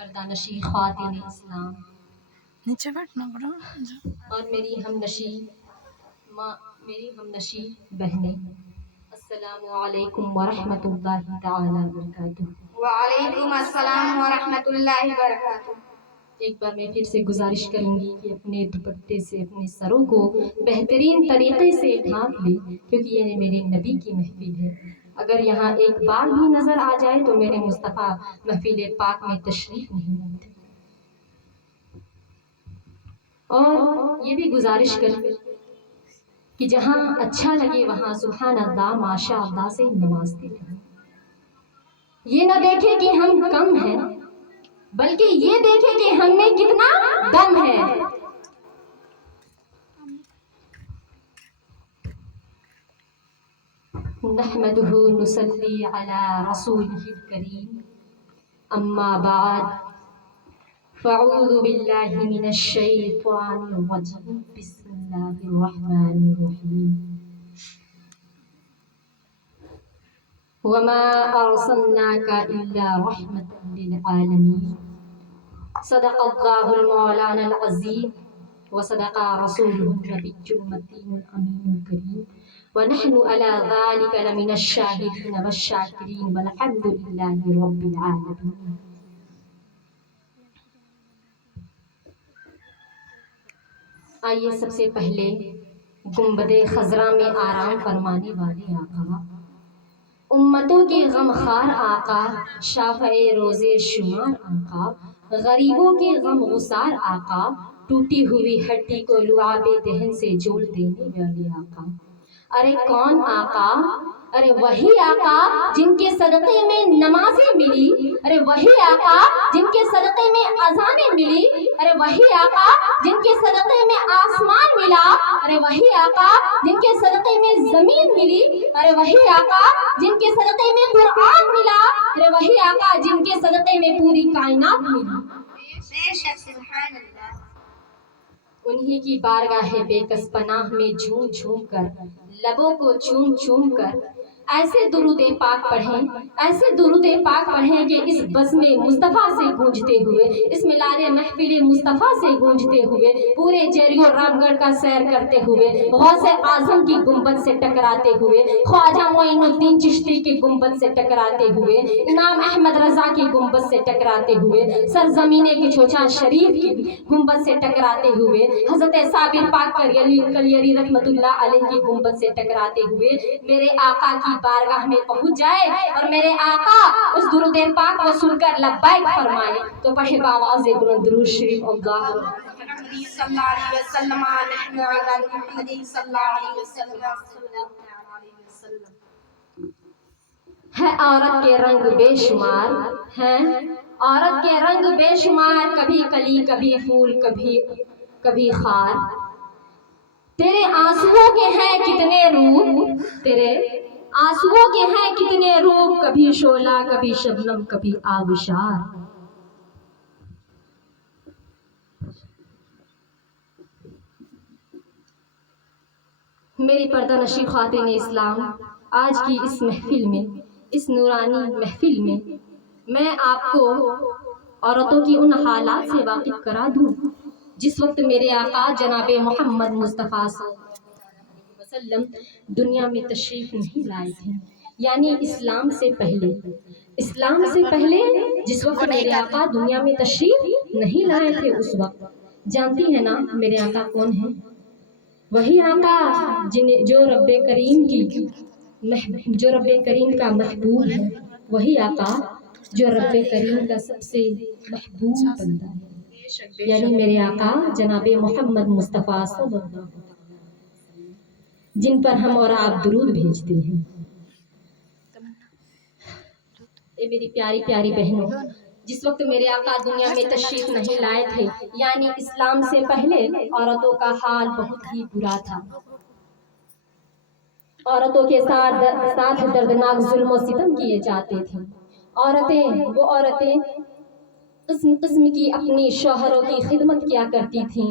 پردہ نشی خواتین اسلام نیچے بیٹھنا پڑا اور میری ہم نشی بہنیں، السلام علیکم ورحمۃ اللہ تعالی وبرکاتہ۔ وعلیکم السلام ورحمۃ اللہ وبرکاتہ۔ ایک بار میں پھر سے گزارش کروں گی کہ اپنے دوپٹے سے اپنے سروں کو بہترین طریقے سے ڈھانپ لیں، کیونکہ یہ میرے نبی کی محفل ہے۔ اگر یہاں ایک بال بھی نظر آ جائے تو میرے مصطفیٰ محفل پاک میں تشریف نہیں لاتے۔ اور یہ بھی گزارش کریں کہ جہاں اچھا لگے وہاں سبحان اللہ ماشاء اللہ سے نمازتے رہیں۔ یہ نہ دیکھیں کہ ہم کم ہیں، بلکہ یہ دیکھیں کہ ہم میں کتنا دم ہے۔ نحمدہ نصلی علی رسولہ الکریم، اما بعد فاعوذ باللہ من الشیطان الرجیم، بسم اللہ الرحمن الرحیم۔ وما ارسلناک الا رحمۃ للعالمین، صدق اللہ المولانا العظیم وصدق رسولہ النبی المتین الامین الکریم، ونحن على ذلك لمن الشاہدین والشاکرین والحمد للہ رب العالمین۔ آئیے سب سے پہلے گنبد خضرا میں آرام فرمانے والے آقا، امتوں کے غمخوار آقا، شافع روز شمار آقا، غریبوں کے غم گسار آقا، ٹوٹی ہوئی ہڈی کو لعاب دہن سے جوڑ دینے والے آقا۔ ارے کون آقا؟ ارے وہی آقا جن کے صدقے میں نمازیں ملی، ارے وہی آقا جن کے صدقے میں اذانیں ملی، ارے وہی آقا جن کے صدقے میں آسمان ملا، ارے وہی آقا جن کے صدقے میں زمین ملی، ارے وہی آقا جن کے صدقے میں قرآن ملا، ارے وہی آقا جن کے صدقے میں پوری کائنات ملی۔ بے شک سبحان اللہ۔ انہی کی بارگاہ بے کس پناہ میں جھوم جھوم کر، لبوں کو چوم چوم کر ایسے درود پاک پڑھیں، ایسے درود پاک پڑھیں کہ اس بزم مصطفیٰ سے گونجتے ہوئے، اس میلاد محفل مصطفیٰ سے گونجتے ہوئے، پورے جیریو رام گڑھ کا سیر کرتے ہوئے، غوث اعظم کی گنبد سے ٹکراتے ہوئے، خواجہ معین الدین چشتی کی گنبد سے ٹکراتے ہوئے، امام احمد رضا کی گنبد سے ٹکراتے ہوئے، سرزمین کی چھوچا شریف کی گنبد سے ٹکراتے ہوئے، حضرت صابر پاک کلیری رحمت اللہ علیہ کی گنبد سے ٹکراتے ہوئے میرے آقا کی بارگاہ میں پہنچ جائے اور میرے آقا اس درود پاک کو سن کر لبیک فرمائے تو پڑھے بآواز بلند درود شریف اللہ صلی اللہ علیہ وسلم، نحن علی محمد صلی اللہ علیہ وسلم۔ ہے عورت کے رنگ بے شمار، ہیں عورت کے رنگ بے شمار، کبھی کلی کبھی پھول کبھی خار، تیرے آنسوؤں کے ہیں کتنے روپ، تیرے آنسوؤں کے ہیں کتنے روپ، کبھی شعلہ کبھی شبنم کبھی آبشار۔ میری پردہ نشی خواتین اسلام، آج کی اس محفل میں، اس نورانی محفل میں آپ کو عورتوں کی ان حالات سے واقف کرا دوں جس وقت میرے آقا جناب محمد مصطفیٰ صلی اللہ علیہ وسلم دنیا میں تشریف نہیں لائے تھے، یعنی اسلام سے پہلے جس وقت میرے آقا دنیا میں تشریف نہیں لائے تھے، اس وقت جانتی ہیں نا میرے آقا کون ہیں؟ وہی آقا جو رب کریم کا محبوب ہے، وہی آقا جو رب کریم کا سب سے محبوب بندہ ہے، یعنی میرے آقا جناب محمد مصطفیٰ صلی اللہ علیہ وسلم، جن پر ہم اور آپ درود بھیجتے ہیں۔ اے میری پیاری پیاری بہنوں، جس وقت میرے آقا دنیا میں تشریف نہیں لائے تھے، یعنی اسلام سے پہلے عورتوں کا حال بہت ہی برا تھا۔ عورتوں کے ساتھ دردناک ظلم و ستم کیے جاتے تھے۔ وہ عورتیں قسم قسم کی اپنی شوہروں کی خدمت کیا کرتی تھیں،